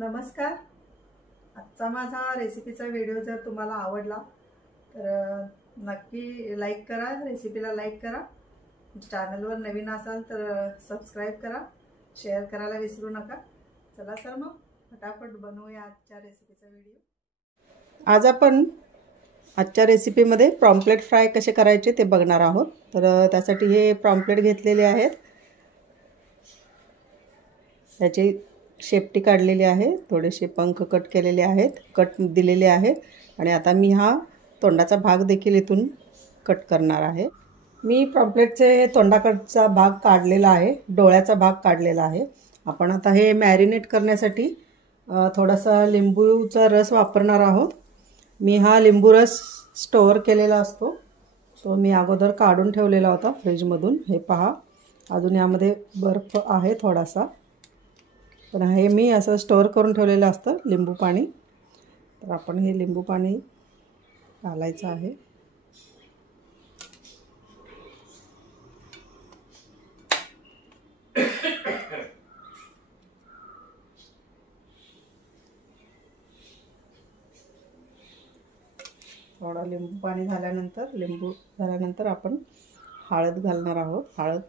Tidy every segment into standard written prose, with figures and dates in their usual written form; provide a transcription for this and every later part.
नमस्कार. आजचा माझा रेसिपीचा व्हिडिओ जर तुम्हाला आवडला तर नक्की लाईक करा, रेसिपीला लाईक करा. चॅनलवर नवीन असाल तर सबस्क्राईब करा, शेअर करायला विसरू नका. चला तर मग फटाफट बनवूया आजच्या रेसिपीचा व्हिडिओ. आज आपण आजच्या रेसिपीमध्ये पॉम्फ्रेट फ्राय कसे करायचे ते बघणार आहोत. तर त्यासाठी हे पॉम्फ्रेट घेतलेले आहेत, त्याची शेपटी काढलेली आहे, थोडेसे पंख कट केलेले आहेत, कट दिलेले आहेत. आणि आता मी हा तोंडाचा भाग देखील इथून कट करणार आहे. मी पॉम्फ्रेटचे तोंडाकडचा भाग काढलेला आहे, डोळ्याचा भाग काढलेला आहे. आपण आता हे मॅरिनेट करण्यासाठी थोडासा लिंबूचा रस वापरणार आहोत. मी हा लिंबू रस स्टोअर केलेला असतो, तो मी अगोदर काढून ठेवलेला होता फ्रीजमधून. हे पहा, अजून यामध्ये बर्फ आहे थोडासा, पण हे मी असं स्टोअर करून ठेवलेलं असतं लिंबू पाणी. तर आपण हे लिंबू पाणी घालायचं आहे. थोडा लिंबू पाणी झाल्यानंतर आपण हळद घालणार आहोत. हळद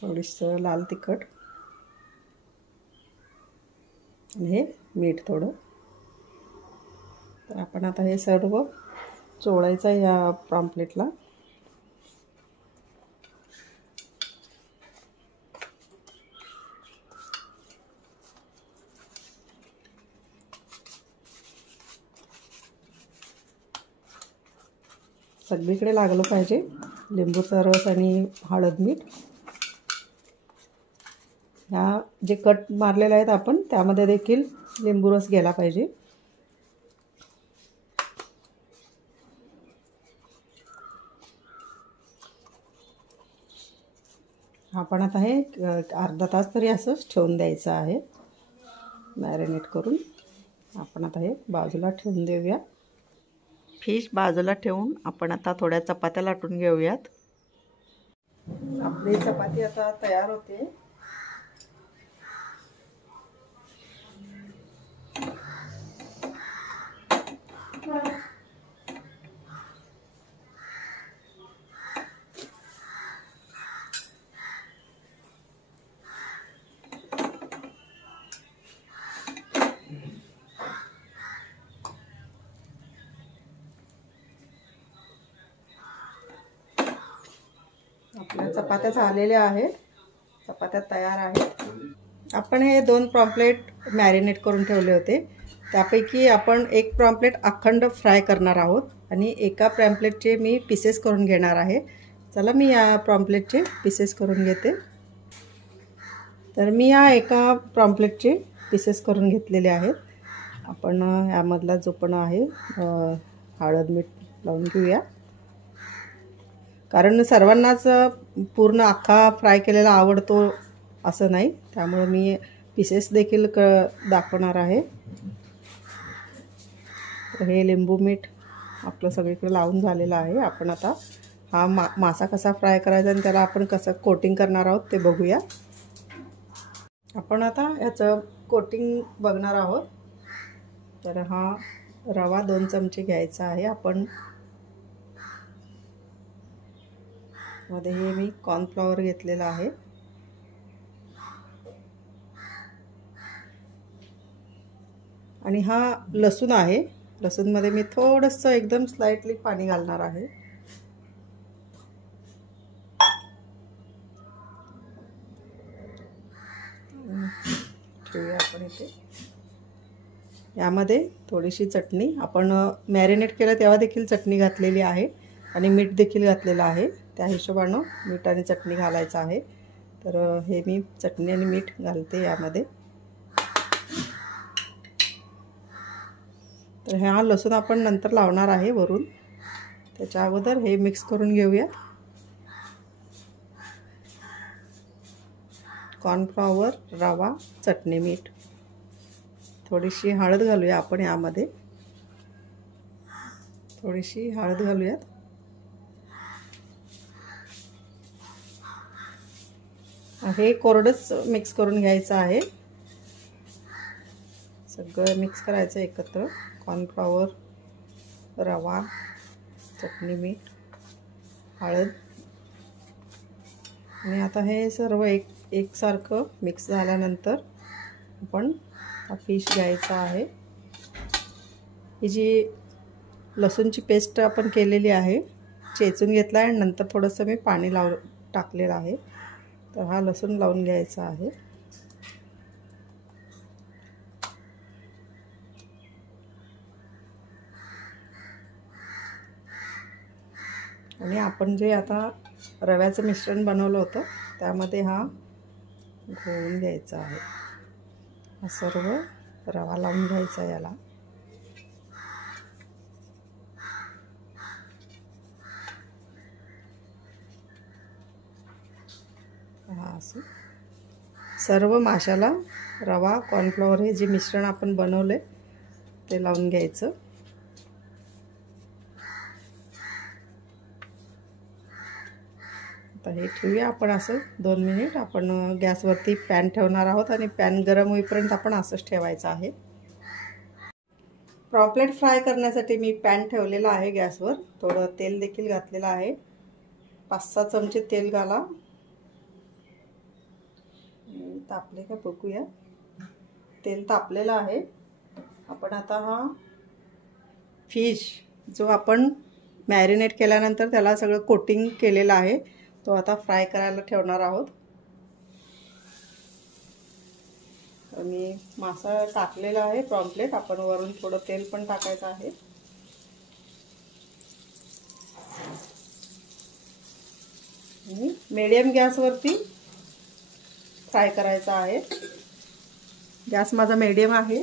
थोडीसं लाल तिखट आणि हे मीठ थोडं. तर आपण आता हे सर्व चोळायचं या पॉम्फ्रेटला. सगळीकडे लागलं पाहिजे लिंबूचा रस आणि हळद मीठ. ह्या जे कट मारलेले आहेत आपण त्यामध्ये देखील लिंबू रस गेला पाहिजे. आपण आता हे अर्धा तास तरी असंच ठेवून द्यायचं आहे मॅरिनेट करून. आपण आता हे बाजूला ठेवून देऊया. फिश बाजूला ठेवून आपण आता थोड्या चपात्या लाटून घेऊयात. आपली चपाती आता तयार होते. आपल्या चपात्या झालेल्या आहेत, चपात्या तयार आहेत. आपण हे 2 पॉम्फ्रेट मॅरिनेट करून ठेवले होते, त्यापैकी आपण एक पॉम्फ्रेट अखंड फ्राय करणार आहोत आणि एका पॉम्फ्रेटचे मी पीसेस करून घेणार आहे. चला मी या पॉम्फ्रेटचे पीसेस करून घेते. तर मी या एका पॉम्फ्रेटचे पीसेस करून घेतलेले आहेत. आपण यामधला जो पण आहे हळद मीठ लावून घेऊया, कारण सर्वांनाच पूर्ण अख्खा फ्राय केलेला आवडतो असं नाही, त्यामुळे मी पीसेस देखील दाखवणार आहे. हे लिंबू मीठ आपलं सगळीकडे लावून झालेलं आहे. आपण आता हा मासा कसा फ्राय करायचा आणि त्याला आपण कसं कोटिंग करणार आहोत ते बघूया. आपण आता याचं कोटिंग बघणार आहोत. तर हा रवा 2 चमचे घ्यायचा आहे. आपण मध्ये हे मी कॉर्नफ्लॉवर घेतलेला आहे. आणि हा लसूण आहे. लसूणमध्ये मी थोडंसं एकदम स्लाइटली पाणी घालणार आहे. ठेवूया आपण इथे. यामध्ये थोडीशी चटणी, आपण मॅरिनेट केलं तेव्हा देखील चटणी घातलेली आहे आणि मीठ देखील घातलेलं आहे. त्या हिशोबानं मीठ आणि चटणी घालायचं आहे. तर हे मी चटणी आणि मीठ घालते यामध्ये. तर हा लसूण आपण नंतर लावणार आहे वरून, त्याच्या अगोदर हे मिक्स करून घेऊया. कॉर्नफ्लॉवर, रवा, चटणी, मीठ, थोडीशी हळद घालूया आपण यामध्ये. थोडीशी हळद घालूयात. हे कोरडंच मिक्स करून घ्यायचं आहे. सगळं मिक्स करायचं एकत्र. कॉर्नफ्लॉवर, रवा, चटणी, मीठ, हळद. आणि आता हे सर्व एकसारखं मिक्स झाल्यानंतर आपण हा फिश घ्यायचा आहे. ही जी लसूणची पेस्ट आपण केलेली आहे, चेचून घेतला आहे आणि नंतर थोडंसं मी पाणी टाकलेलं आहे. तर हा लसूण लावून घ्यायचा आहे. आणि आपण जे आता रव्याचं मिश्रण बनवलं होतं त्यामध्ये हा घोळून घ्यायचा आहे. हा सर्व रवा लावून घ्यायचा याला. हा असं सर्व माशाला रवा, कॉर्नफ्लॉवर हे जे मिश्रण आपण बनवले ते लावून घ्यायचं. आता हे ठेवूया आपण असं 2 मिनिट. आपण गॅसवरती पॅन ठेवणार आहोत आणि पॅन गरम होईपर्यंत आपण असंच ठेवायचं आहे. पॉम्फ्रेट फ्राय करण्यासाठी मी पॅन ठेवलेला आहे गॅसवर. थोडं तेल देखील घातलेलं आहे. 5-6 चमचे तेल घाला. तापले का बघूया. तेल तापलेलं आहे. आपण आता हा फिश जो आपण मॅरिनेट केल्यानंतर त्याला सगळं कोटिंग केलेलं आहे तो आता फ्राय करायला ठेवणार आहोत. मी मासा टाकलेला आहे पॉम्फ्रेट. आपण वरून थोडं तेल पण टाकायचं आहे. आणि मीडियम गॅसवरती फ्राय करायचा आहे. गॅस माझा मीडियम आहे.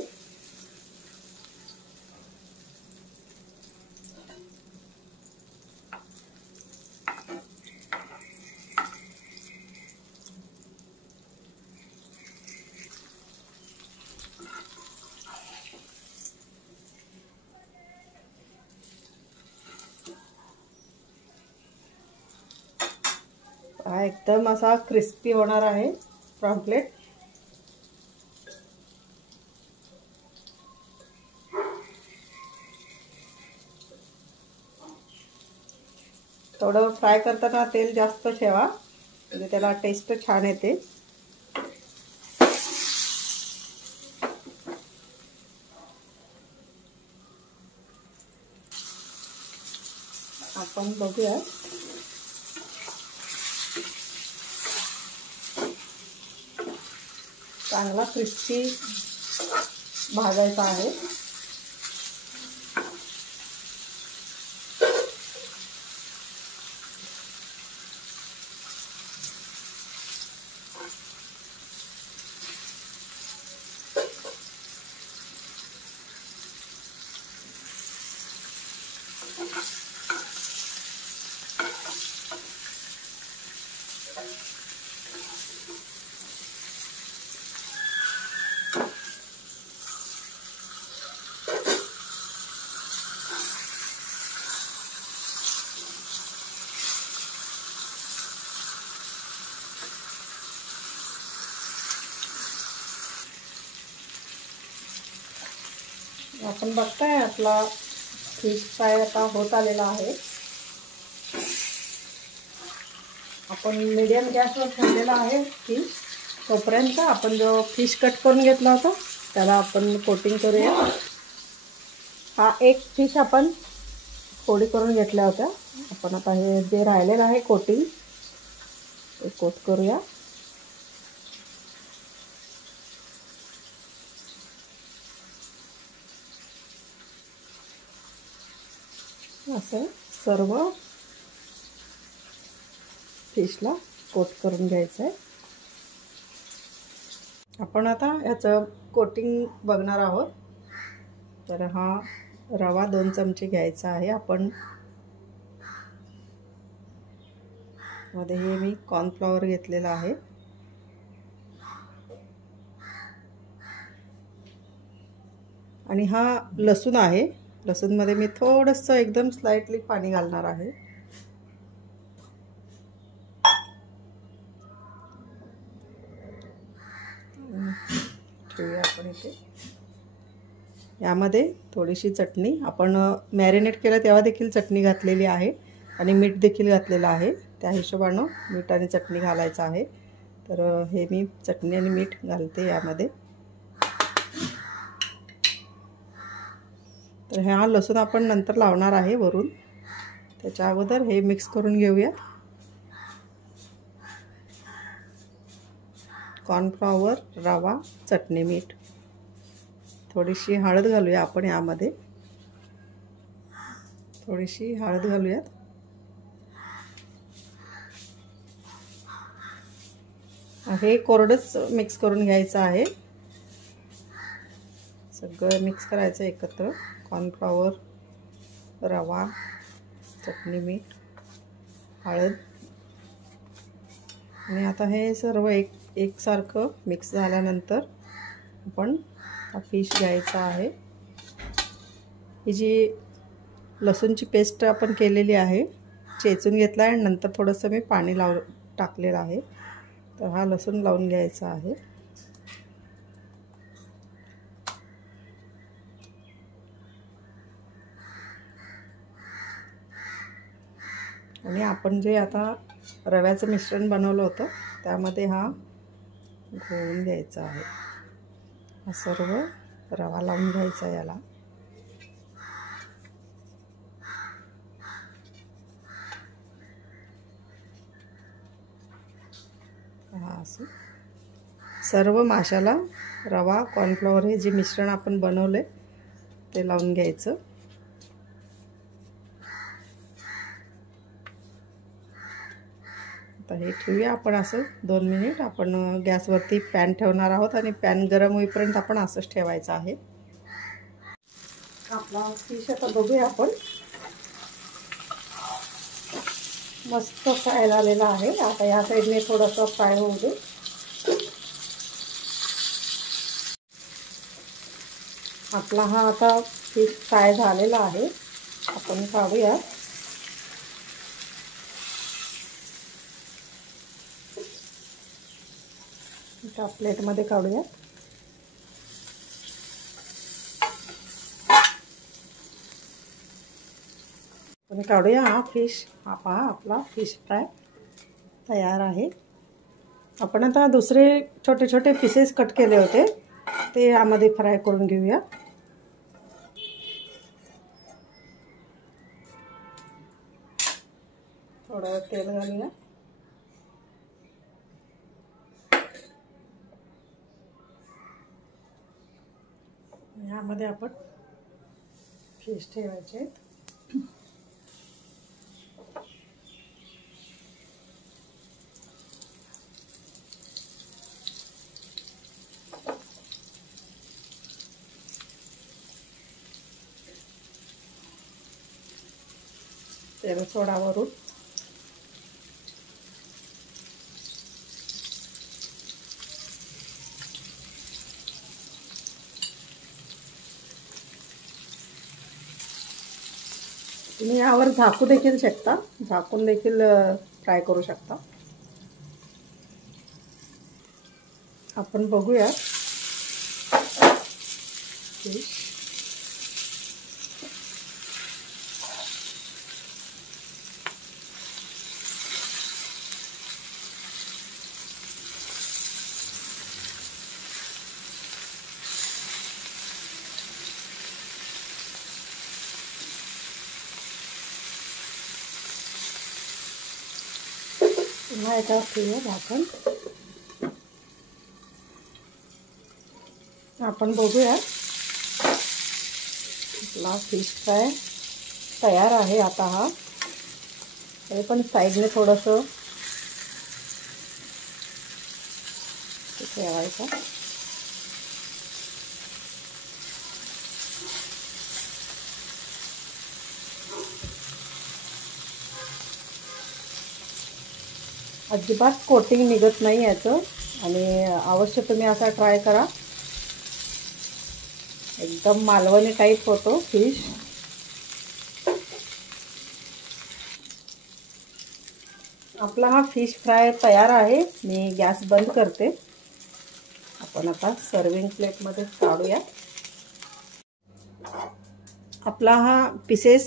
हा एकदम असा क्रिस्पी होणार आहे पॉम्फ्रेट. थोडं फ्राय करताना तेल जास्त ठेवा म्हणजे त्याला टेस्ट छान येते. आपण बघूया. चांगला क्रिस्पी भाजायचा आहे. आपण बघताय आपला फिश फ्राय आता होत आलेला आहे. आपण मीडियम गॅसवर ठेवलेला आहे फिश. तोपर्यंत आपण जो फिश कट करून घेतला होता त्याला आपण कोटिंग करूया. हा एक फिश आपण फोडी करून घेतल्या होत्या. आपण आता हे जे राहिलेलं आहे कोटिंग ते कोट करूया. असं सर्व फिशला कोट करून घ्यायचं आहे. आपण आता याचं कोटिंग बघणार आहोत. तर हा रवा 2 चमचे घ्यायचा आहे. आपण मध्ये हे मी कॉर्नफ्लॉवर घेतलेला आहे. आणि हा लसूण आहे. लसूणमध्ये मी थोडंसं एकदम स्लाइटली पाणी घालणार आहे. ठेवूया आपण इथे. यामध्ये थोडीशी चटणी, आपण मॅरिनेट केलं तेव्हा देखील चटणी घातलेली आहे आणि मीठ देखील घातलेलं आहे. त्या हिशोबानं मीठ आणि चटणी घालायचं आहे. तर हे मी चटणी आणि मीठ घालते यामध्ये. तर हा लसूण आपण नंतर लावणार आहे वरून. त्याच्या अगोदर हे मिक्स करून घेऊया. कॉर्नफ्लॉवर, रवा, चटणी, मीठ, थोडीशी हळद घालूया आपण यामध्ये. थोडीशी हळद घालूयात. हे कोरडंच मिक्स करून घ्यायचं आहे. सगळं मिक्स करायचं एकत्र. कॉर्नफ्लॉवर, रवा, चटणी, मीठ, हळद. आणि आता हे सर्व एकसारखं मिक्स झाल्यानंतर आपण हा फिश घ्यायचा आहे. ही जी लसूणची पेस्ट आपण केलेली आहे, चेचून घेतला आहे आणि नंतर थोडंसं मी पाणी टाकलेलं आहे. तर हा लसूण लावून घ्यायचा आहे. आणि आपण जे आता रव्याचं मिश्रण बनवलं होतं त्यामध्ये हा घोळून घ्यायचा आहे. हा सर्व रवा लावून घ्यायचा याला. हा असं सर्व माशाला रवा, कॉर्नफ्लॉवर हे जे मिश्रण आपण बनवले ते लावून घ्यायचं. आता हे ठेवूया आपण असं 2 मिनिट. आपण गॅसवरती पॅन ठेवणार आहोत आणि पॅन गरम होईपर्यंत आपण असंच ठेवायचं आहे. आपला फिश आता बघूया आपण. मस्त फ्राय झालेला आहे. आता या साईडने थोडंसं फ्राय होऊ दे. आपला हा आता फिश फ्राय झालेला आहे. आपण काढूया. एका प्लेटमध्ये काढूया. आपण काढूया हा फिश. हा पहा आपला फिश फ्राय तयार आहे. आपण आता दुसरे छोटे छोटे पीसेस कट केले होते ते यामध्ये फ्राय करून घेऊया. थोडं तेल घालूया. यामध्ये आपण फिश ठेवायचे आहेत. तेल सोडा वरून. तुम्ही यावर झाकू देखील शकता. झाकून देखील फ्राय करू शकता. आपण बघूया फिश. पुन्हा याच्यावर ठेवूया झाकण. आपण बघूया आपला फिश फ्राय तयार आहे. आता हा हे पण साईडने थोडंसं ठेवायचं. अजिबात कोटिंग निघत नाही याचं. आणि अवश्य तुम्ही असा ट्राय करा. एकदम मालवणी टाईप होतो फिश. आपला हा फिश फ्राय तयार आहे. मी गॅस बंद करते. आपण आता सर्विंग प्लेटमध्ये काढूया। आपला हा पीसेस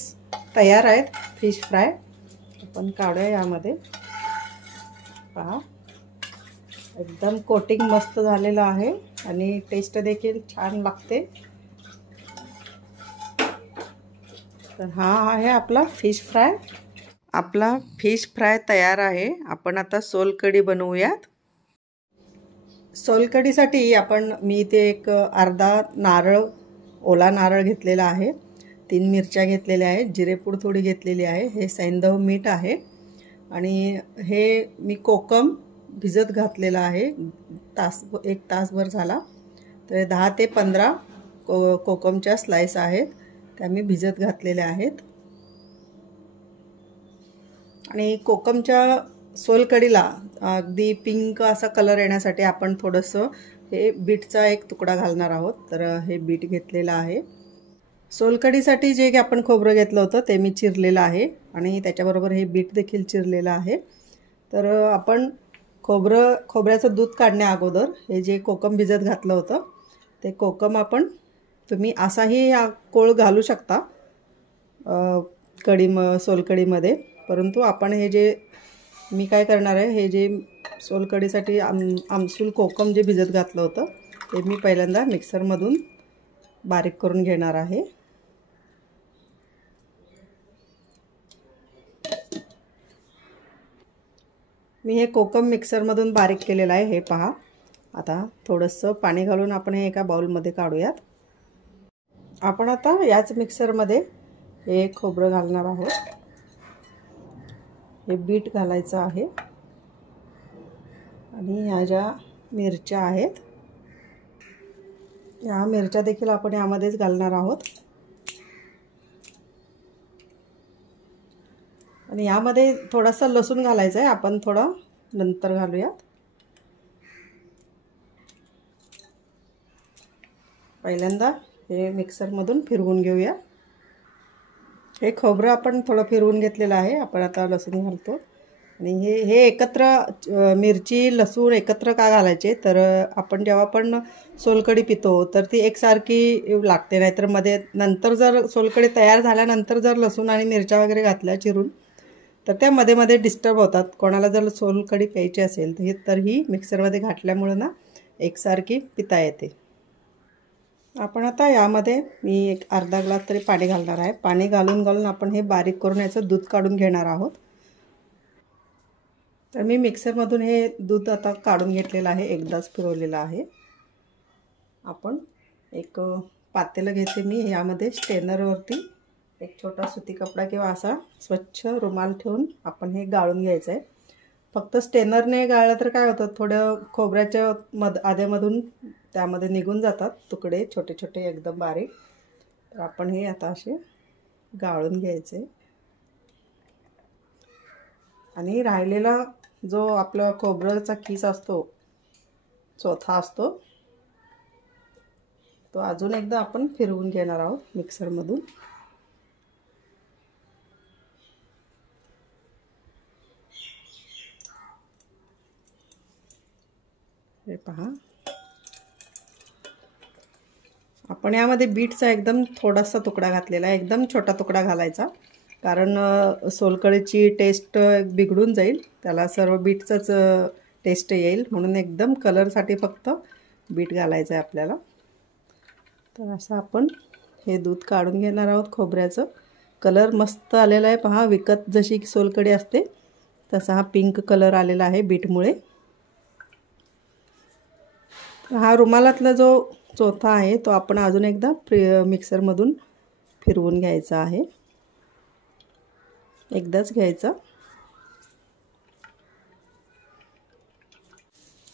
तयार आहेत फिश फ्राय। आपण काढूया यामध्ये। पहा, एकदम कोटिंग मस्त झालेलं आहे आणि टेस्ट देखील छान लागते। तर हा आहे आपला फिश फ्राय। आपला फिश फ्राय तयार आहे। आपण आता सोलकढी बनवूयात। सोलकढीसाठी मी इथे एक अर्धा नारळ, ओला नारळ घेतलेला आहे, 3 मिरच्या घेतलेल्या आहेत, जिरेपूड थोडी घेतलेली आहे, हे सैंधव मीठ आहे आणि हे मी कोकम भिजत घातलेला आहे। 1 तासभर झाला। तर 10 ते 15 कोकमच्या स्लाइस आहेत, त्या मी भिजत घातलेल्या आहेत। आणि कोकमच्या सोलकढीला अगदी पिंक असा कलर येण्यासाठी आपण थोडंसं हे बीटचा एक तुकडा घालणार आहोत। तर हे बीट घेतलेलं आहे। सोलकढीसाठी जे आपण खोबरं घेतलं होतं ते मी चिरलेलं आहे आणि त्याच्याबरोबर हे बीट देखील चिरलेलं आहे। तर आपण खोबऱ्याचं दूध काढण्या अगोदर हे जे कोकम भिजत घातलं होतं ते कोकम तुम्ही असाही कोळ घालू शकता सोलकढीमध्ये, परंतु आपण हे जे मी काय करणार आहे, हे जे सोलकढीसाठी आमसूल कोकम जे भिजत घातलं होतं ते मी पहिल्यांदा मिक्सरमधून बारीक करून घेणार आहे। मी हे कोकम मिक्सरमधून बारीक केलेलं आहे, हे पहा। आता थोडंसं पाणी घालून आपण हे एका बाउलमध्ये काढूयात। आपण आता याच मिक्सरमध्ये हे खोबरं घालणार आहोत, हे बीट घालायचं आहे आणि ह्या ज्या मिरच्या आहेत या मिरच्या देखील आपण यामध्येच घालणार आहोत आणि यामध्ये थोडासा लसूण घालायचा आहे, आपण थोडा नंतर घालूयात। पहिल्यांदा हे मिक्सरमधून फिरवून घेऊया। हे खोबरं आपण थोडं फिरवून घेतलेलं आहे, आपण आता लसूण घालतो आणि हे एकत्र मिरची लसूण एकत्र का घालायचे, तर आपण जेव्हा पण सोलकढी पितो तर ती एकसारखी लागते, नाहीतर मध्ये नंतर जर सोलकढी तयार झाल्यानंतर जर लसूण आणि मिरच्या वगैरे घातल्या चिरून तर त्या मध्ये मध्ये डिस्टर्ब होतात। कोणाला जर सोलकढी प्यायची असेल तर ही मिक्सरमध्ये घातल्यामुळे ना एकसारखी पिता येते। आपण आता यामध्ये मी एक अर्धा ग्लास तरी पाणी घालणार आहे। पाणी घालून आपण हे बारीक करून याचं दूध काढून घेणार आहोत। तर मी मिक्सरमधून हे दूध आता काढून घेतलेलं आहे, एकदाच फिरवलेलं आहे। आपण एक पातेलं घेते मी, यामध्ये स्ट्रेनरवरती एक छोटा सुती कपडा किंवा असा स्वच्छ रुमाल ठेवून आपण हे गाळून घ्यायचं आहे। फक्त स्ट्रेनरने गाळलं तर काय होतं, थोडं खोबऱ्याच्या आधेमधून त्यामध्ये निघून जातात तुकडे छोटे छोटे एकदम बारीक। तर आपण हे आता असे गाळून घ्यायचे आणि राहिलेला जो आपला खोबऱ्याचा खिस असतो, चोथा असतो, तो अजून एकदा आपण फिरवून घेणार आहोत मिक्सरमधून। हे पहा, आपण यामध्ये बीटचा एकदम थोडासा तुकडा घातलेला आहे, एकदम छोटा तुकडा घालायचा, कारण सोलकढीची टेस्ट बिघडून जाईल, त्याला सर्व बीटचाच टेस्ट येईल, म्हणून एकदम कलरसाठी फक्त बीट घालायचं आहे आपल्याला। तर असं आपण हे दूध काढून घेणार आहोत खोबऱ्याचं। कलर मस्त आलेला आहे पहा, विकत जशी सोलकढी असते तसा हा पिंक कलर आलेला आहे बीटमुळे। हा रुमालातला जो चोथा आहे तो आपण अजून एकदा मिक्सरमधून फिरवून घ्यायचा आहे, एकदाच घ्यायचा।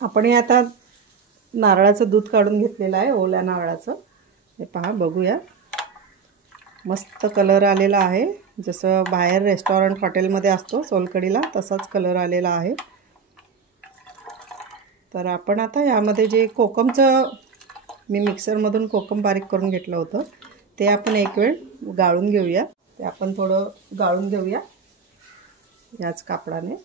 आपण हे आता नारळाचं दूध काढून घेतलेलं आहे, ओल्या नारळाचं। हे पहा, बघूया, मस्त कलर आलेला आहे, जसं बाहेर रेस्टॉरंट हॉटेलमध्ये असतो सोलकढीला तसाच कलर आलेला आहे। तर आपण आता यामध्ये जे कोकमचं मी मिक्सरमधून कोकम बारीक करून घेतलं होतं ते आपण एक वेळ गाळून घेऊया। ते आपण थोडं गाळून घेऊया याच कापडाने।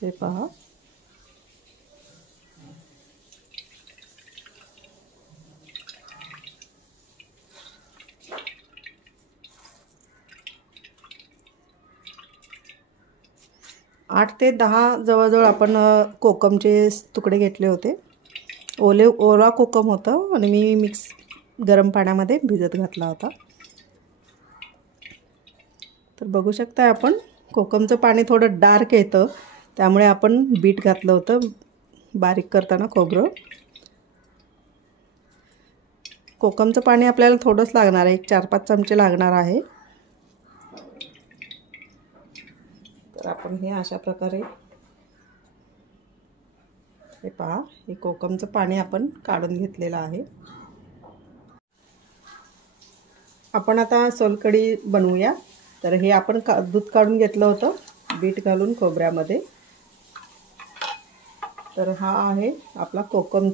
हे पहा, आठ ते 10 जवळजवळ आपण कोकमचे तुकडे घेतले होते. ओला कोकम होतं आणि मी मिक्स गरम पाण्यामध्ये भिजत घातला होता. तर बघू शकता आपण कोकमचं पाणी थोडं डार्क येतं, त्यामुळे आपण बीट घातलं होतं बारीक करताना खोबरं. कोकमचं पाणी आपल्याला थोडंच लागणार आहे, एक 4-5 चमचे लागणार आहे. तर आपण हे अशा प्रकारे, हे पहा, हे कोकमचं पाणी आपण काढून घेतलेलं आहे. आपण आता सोलकढी बनवूया. तर हे आपण दूध काढून घेतलं होतं बीट घालून खोबऱ्यामध्ये. तर हा आहे आपला कोकम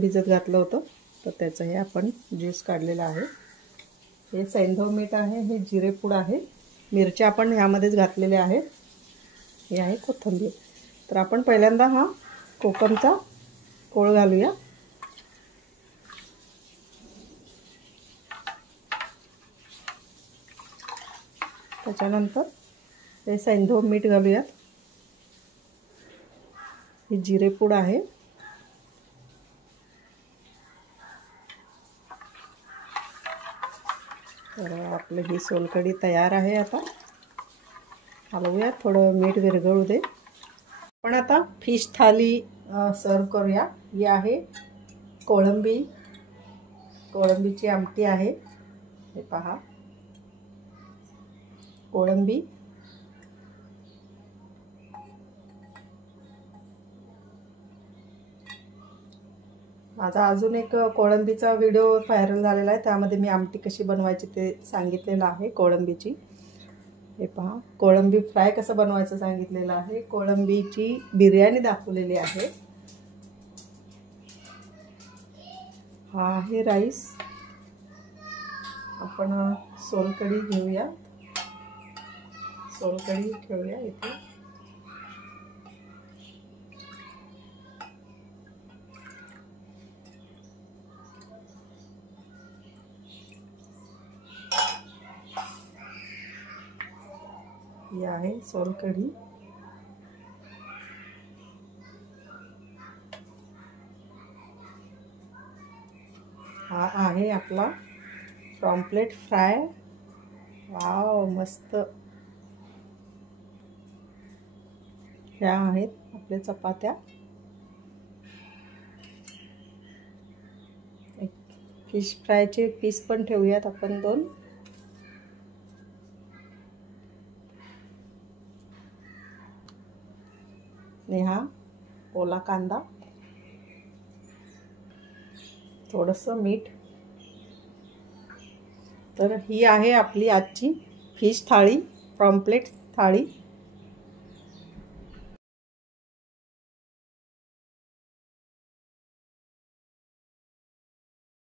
भिजत घातलं होतं, तर त्याचं हे आपण ज्यूस काढलेलं आहे. हे सैंधव मीठ आहे, हे जिरेपूड आहे, मिरच्या आपण ह्यामध्येच घातलेल्या आहेत, हे आहे कोथिंबीर. तर आपण पहिल्यांदा हा कोकमचा कोळ घालूया. त्याच्यानंतर हे सैंधव मीठ घालूयात. ही जिरेपूड आहे. तर आपली ही सोलकढी तयार आहे. आता हलवूया, थोडं मीठ विरघळू दे. आपण आता फिश थाली सर्व करूया. ही आहे कोळंबीची आमटी आहे. हे पहा, कोळंबी, माझा अजून एक कोळंबीचा व्हिडिओ व्हायरल झालेला आहे, त्यामध्ये मी आमटी कशी बनवायची ते सांगितलेलं आहे कोळंबीची. हे पहा, कोळंबी फ्राय कसं बनवायचं सांगितलेलं आहे, कोळंबीची बिर्याणी दाखवलेली आहे. हा आहे राईस. आपण सोलकढी घेऊया, सोलकढी ठेवूया इथे. ही आहे सोलकढी. हा आहे आपला पॉम्फ्रेट फ्राय. वाव, मस्त. ह्या आहेत आपल्या चपात्या. एक फिश फ्रायचे पीस पण ठेवूयात आपण 2. हा ओला कांदा, थोडंसं मीठ. तर ही आहे आपली आजची फिश थाळी, पॉम्फ्रेट थाळी.